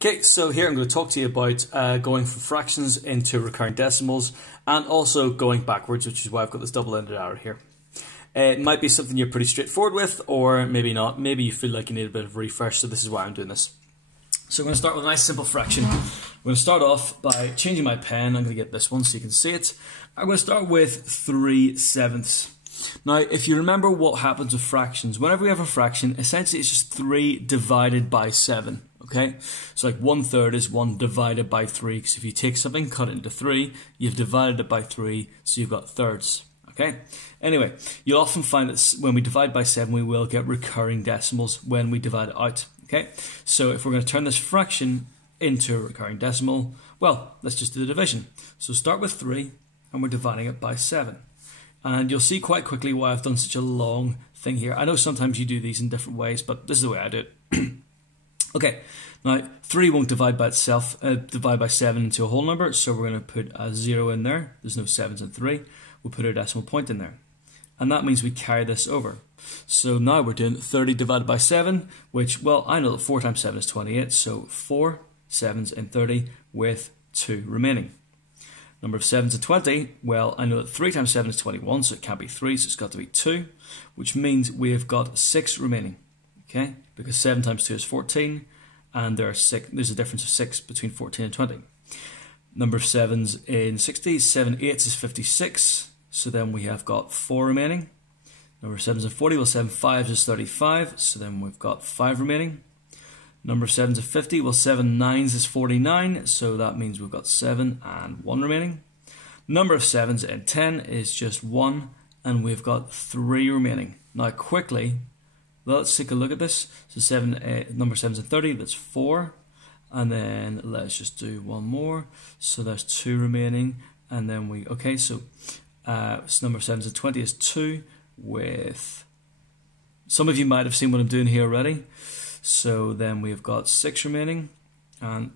Okay, so here I'm going to talk to you about going from fractions into recurring decimals and also going backwards, which is why I've got this double-ended arrow here. It might be something you're pretty straightforward with, or maybe not. Maybe you feel like you need a bit of a refresh, so this is why I'm doing this. So I'm going to start with a nice simple fraction. I'm going to start off by changing my pen. I'm going to get this one so you can see it. I'm going to start with 3/7. Now, if you remember what happens with fractions, whenever we have a fraction, essentially it's just 3 divided by 7. Okay, so like 1/3 is 1 divided by 3, because if you take something, cut it into 3, you've divided it by 3, so you've got thirds. Okay, anyway, you'll often find that when we divide by 7, we will get recurring decimals when we divide it out. Okay, so if we're going to turn this fraction into a recurring decimal, well, let's just do the division. So start with 3, and we're dividing it by 7. And you'll see quite quickly why I've done such a long thing here. I know sometimes you do these in different ways, but this is the way I do it. Okay, now 3 won't divide by itself, divide by 7 into a whole number, so we're going to put a 0 in there. There's no 7s in 3. We'll put our decimal point in there. And that means we carry this over. So now we're doing 30 divided by 7, which, well, I know that 4 times 7 is 28, so 4 7s in 30 with 2 remaining. Number of 7s in 20, well, I know that 3 times 7 is 21, so it can't be 3, so it's got to be 2, which means we've got 6 remaining. Okay, because 7 times 2 is 14, and there's a difference of 6 between 14 and 20. Number of 7s in 60, 7 8s is 56, so then we have got 4 remaining. Number of 7s in 40, well, 7 5s is 35, so then we've got 5 remaining. Number of 7s in 50, well, 7 9s is 49, so that means we've got 7 and 1 remaining. Number of 7s in 10 is just 1, and we've got 3 remaining. Now, quickly, let's take a look at this. So number 7's in 30, that's 4. And then let's just do one more. So there's 2 remaining. And then so number 7's in 20 is 2 with... Some of you might have seen what I'm doing here already. So then we've got 6 remaining. And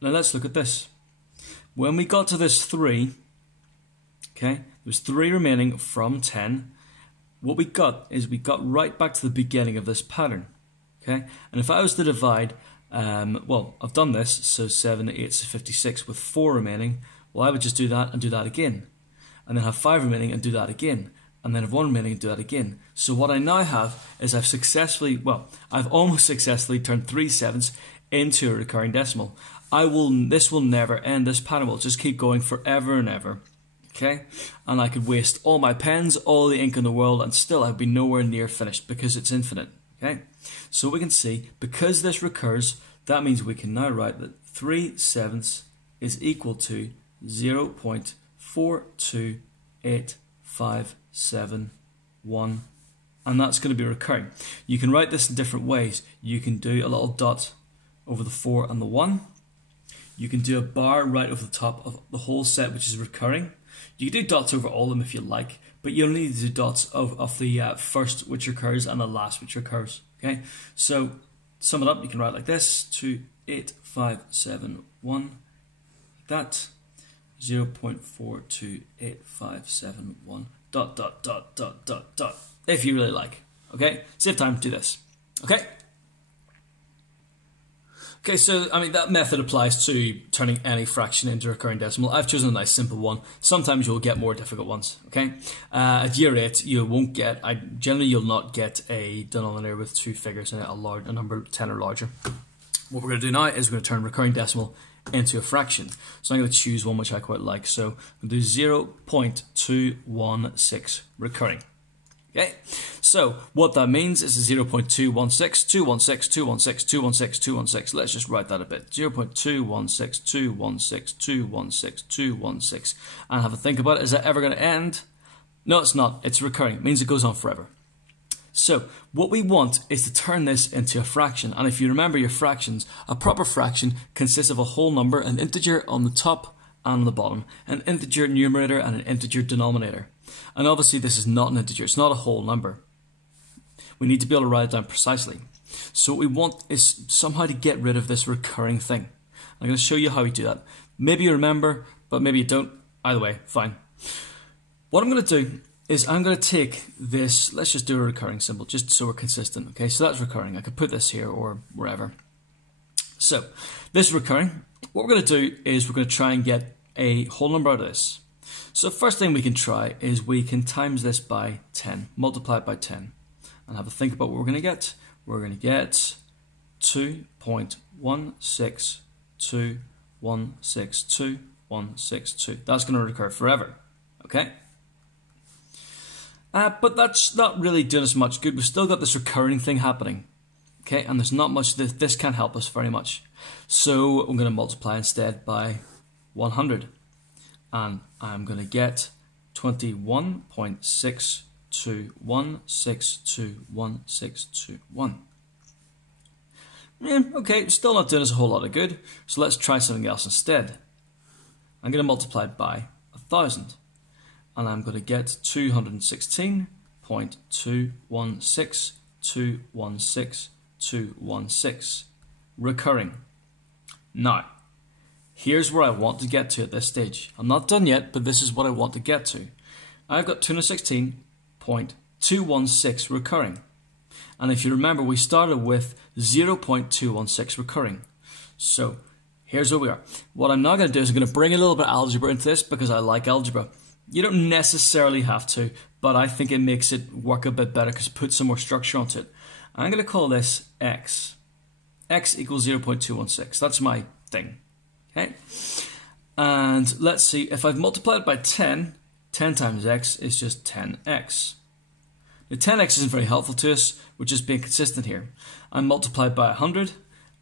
now let's look at this. When we got to this 3, okay, there's 3 remaining from 10. What we got is we got right back to the beginning of this pattern, okay? And if I was to divide, well, I've done this, so 7 8 is 56 with 4 remaining. Well, I would just do that and do that again, and then have 5 remaining and do that again, and then have 1 remaining and do that again. So what I now have is I've almost successfully turned 3/7 into a recurring decimal. This will never end. This pattern will just keep going forever and ever. Okay, and I could waste all my pens, all the ink in the world, and still I'd be nowhere near finished because it's infinite. Okay, so we can see, because this recurs, that means we can now write that 3/7 is equal to 0.428571, and that's going to be recurring. You can write this in different ways. You can do a little dot over the 4 and the 1. You can do a bar right over the top of the whole set, which is recurring. You can do dots over all of them if you like, but you only need to do dots of the first which recurs and the last which recurs. Okay, so sum it up, you can write like this: 28571, like that, 0.428571, dot, dot, dot, dot, dot, dot, if you really like. Okay, save time, do this. Okay. Okay, so I mean that method applies to turning any fraction into a recurring decimal. I've chosen a nice simple one. Sometimes you'll get more difficult ones. Okay, at year 8 you won't get. Generally you'll not get a denominator with 2 figures in it, a number 10 or larger. What we're going to do now is we're going to turn recurring decimal into a fraction. So I'm going to choose one which I quite like. So I'm going to do 0.216 recurring. Okay, so what that means is 0.216, 216, 216, 216, 216. Let's just write that a bit. 0.216, 216, 216, 216. And have a think about it. Is that ever going to end? No, it's not. It's recurring. It means it goes on forever. So what we want is to turn this into a fraction. And if you remember your fractions, a proper fraction consists of a whole number, an integer on the top and on the bottom, an integer numerator and an integer denominator. And obviously this is not an integer, it's not a whole number. We need to be able to write it down precisely. So what we want is somehow to get rid of this recurring thing. I'm going to show you how we do that. Maybe you remember, but maybe you don't. Either way, fine. What I'm going to do is I'm going to take this, let's just do a recurring symbol, just so we're consistent. Okay, so that's recurring. I could put this here or wherever. So this is recurring. What we're going to do is we're going to try and get a whole number out of this. So first thing we can try is we can times this by 10, multiply it by 10, and have a think about what we're going to get. We're going to get 2.162162162. That's going to recur forever, okay? But that's not really doing us much good. We've still got this recurring thing happening, okay? And there's not much, this can't help us very much. So I'm going to multiply instead by 100. And I'm going to get 21.62162161. Okay, still not doing us a whole lot of good. So let's try something else instead. I'm going to multiply it by 1,000. And I'm going to get 216.216216216216 recurring. Now, here's where I want to get to at this stage. I'm not done yet, but this is what I want to get to. I've got 216.216 recurring. And if you remember, we started with 0.216 recurring. So here's where we are. What I'm now going to do is I'm going to bring a little bit of algebra into this because I like algebra. You don't necessarily have to, but I think it makes it work a bit better because it puts some more structure onto it. I'm going to call this x. X equals 0.216. That's my thing. Okay? And let's see, if I've multiplied it by 10, 10 times x is just 10x. Now 10x isn't very helpful to us, we're just being consistent here. I multiplied by 100,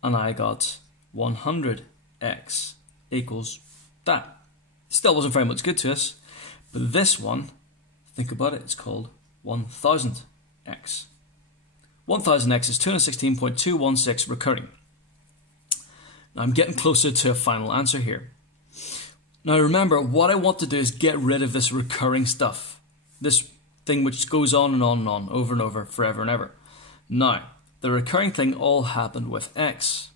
and I got 100x equals that. Still wasn't very much good to us. But this one, think about it, it's called 1000x. 1000x is 216.216 recurring. Now I'm getting closer to a final answer here. Now remember, what I want to do is get rid of this recurring stuff. This thing which goes on and on and on, over and over, forever and ever. Now, the recurring thing all happened with x.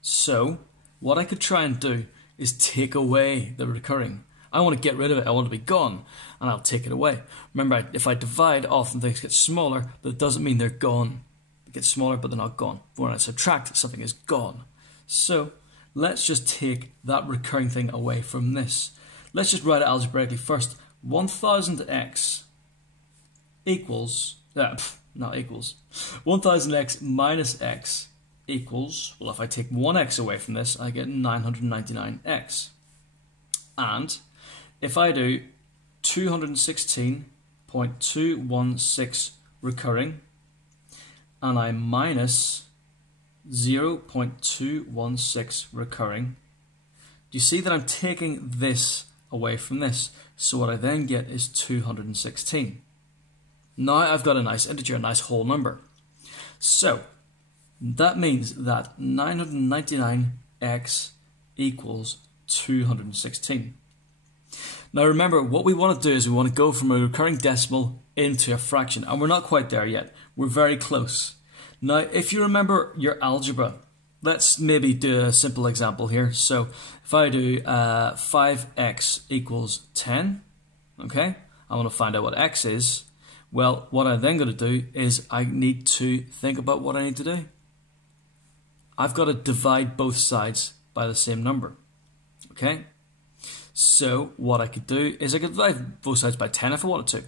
So, what I could try and do is take away the recurring. I want to get rid of it, I want it to be gone, and I'll take it away. Remember, if I divide, often things get smaller, but it doesn't mean they're gone. They get smaller, but they're not gone. When I subtract, something is gone. So, let's just take that recurring thing away from this. Let's just write it algebraically first. 1000x equals, not equals, 1000x minus x equals, well, if I take 1x away from this, I get 999x. And if I do 216.216 recurring, and I minus 0.216 recurring, do you see that I'm taking this away from this? So what I then get is 216. Now I've got a nice integer, a nice whole number. So that means that 999x equals 216. Now remember, what we want to do is we want to go from a recurring decimal into a fraction, and we're not quite there yet. We're very close. Now, if you remember your algebra, let's maybe do a simple example here. So if I do 5x equals 10, okay, I want to find out what x is. Well, what I'm then going to do is I need to think about what I need to do. I've got to divide both sides by the same number, okay? So what I could do is I could divide both sides by 10 if I wanted to.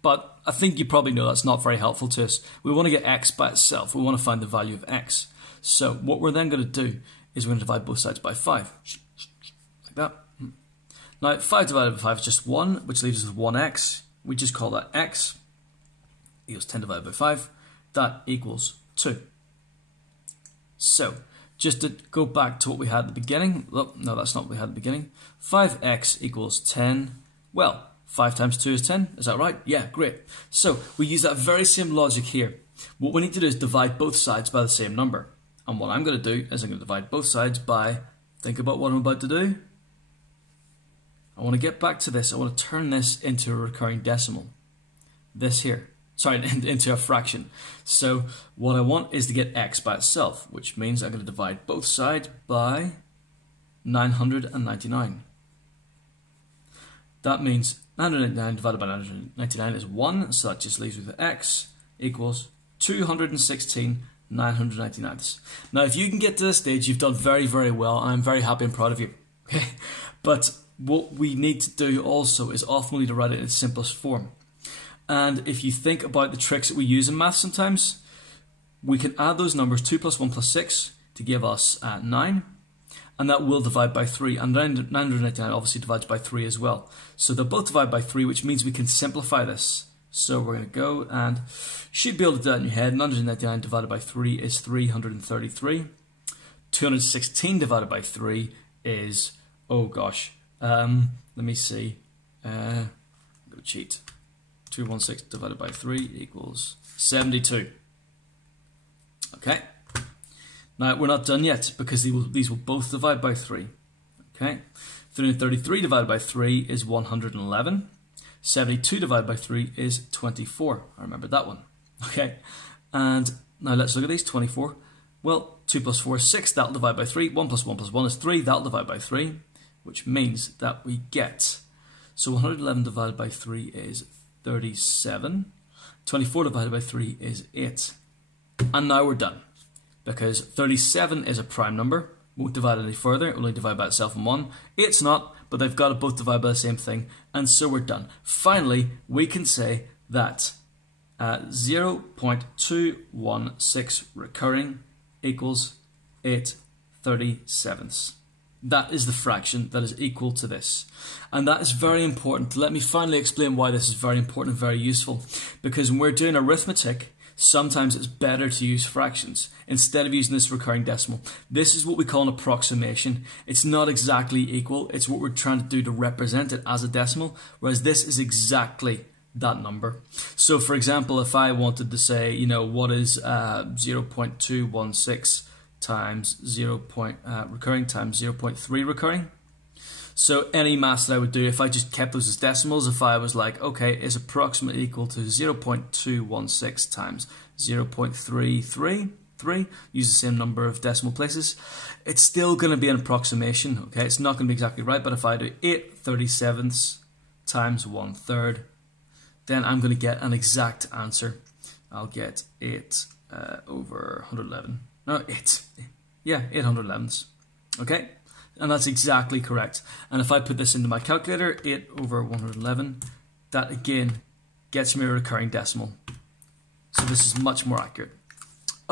But I think you probably know that's not very helpful to us. We want to get x by itself. We want to find the value of x. So what we're then going to do is we're going to divide both sides by 5. Like that. Now 5 divided by 5 is just 1, which leaves us with 1x. We just call that x equals 10 divided by 5. That equals 2. So just to go back to what we had at the beginning. Oh, no, that's not what we had at the beginning. 5x equals 10. Well, 5 times 2 is 10. Is that right? Yeah, great. So we use that very same logic here. What we need to do is divide both sides by the same number. And what I'm going to do is I'm going to divide both sides by, think about what I'm about to do. I want to get back to this. I want to turn this into a recurring decimal. This here. Sorry, into a fraction. So what I want is to get x by itself, which means I'm going to divide both sides by 999. That means 999 divided by 999 is 1, so that just leaves me with x equals 216 999ths. Now, if you can get to this stage, you've done very, very well, and I'm very happy and proud of you. Okay, but what we need to do also is often we need to write it in its simplest form. And if you think about the tricks that we use in math sometimes, we can add those numbers, 2 plus 1 plus 6, to give us 9. And that will divide by 3. And 999 obviously divides by 3 as well. So they'll both divide by 3, which means we can simplify this. So we're going to go and you should be able to do that in your head. 999 divided by 3 is 333. 216 divided by 3 is, oh gosh, let me see. I'm going to cheat. 216 divided by 3 equals 72. Okay. Now, we're not done yet because these will both divide by 3. Okay. 333 divided by 3 is 111. 72 divided by 3 is 24. I remember that one. Okay. And now let's look at these. 24. Well, 2 plus 4 is 6. That'll divide by 3. 1 plus 1 plus 1 is 3. That'll divide by 3. Which means that we get... So 111 divided by 3 is 37. 24 divided by 3 is 8. And now we're done. Because 37 is a prime number. Won't divide any further. It will only divide by itself in 1. 8's not, but they've got to both divide by the same thing. And so we're done. Finally, we can say that 0.216 recurring equals 8/37. That is the fraction that is equal to this. And that is very important. Let me finally explain why this is very important and very useful. Because when we're doing arithmetic, sometimes it's better to use fractions instead of using this recurring decimal. This is what we call an approximation. It's not exactly equal. It's what we're trying to do to represent it as a decimal, whereas this is exactly that number. So for example, if I wanted to say, you know, what is 0.216 times recurring times 0.3 recurring? So any maths that I would do, if I just kept those as decimals, if I was like, okay, is approximately equal to 0.216 times 0.333, use the same number of decimal places, it's still going to be an approximation, okay? It's not going to be exactly right, but if I do 8/37 times 1/3, then I'm going to get an exact answer. I'll get 8 over 111. No, 8. Yeah, 811ths. Okay? And that's exactly correct. And if I put this into my calculator, 8 over 111, that again gets me a recurring decimal. So this is much more accurate.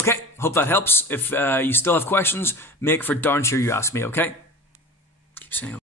Okay, hope that helps. If you still have questions, make for darn sure you ask me, okay? Keep saying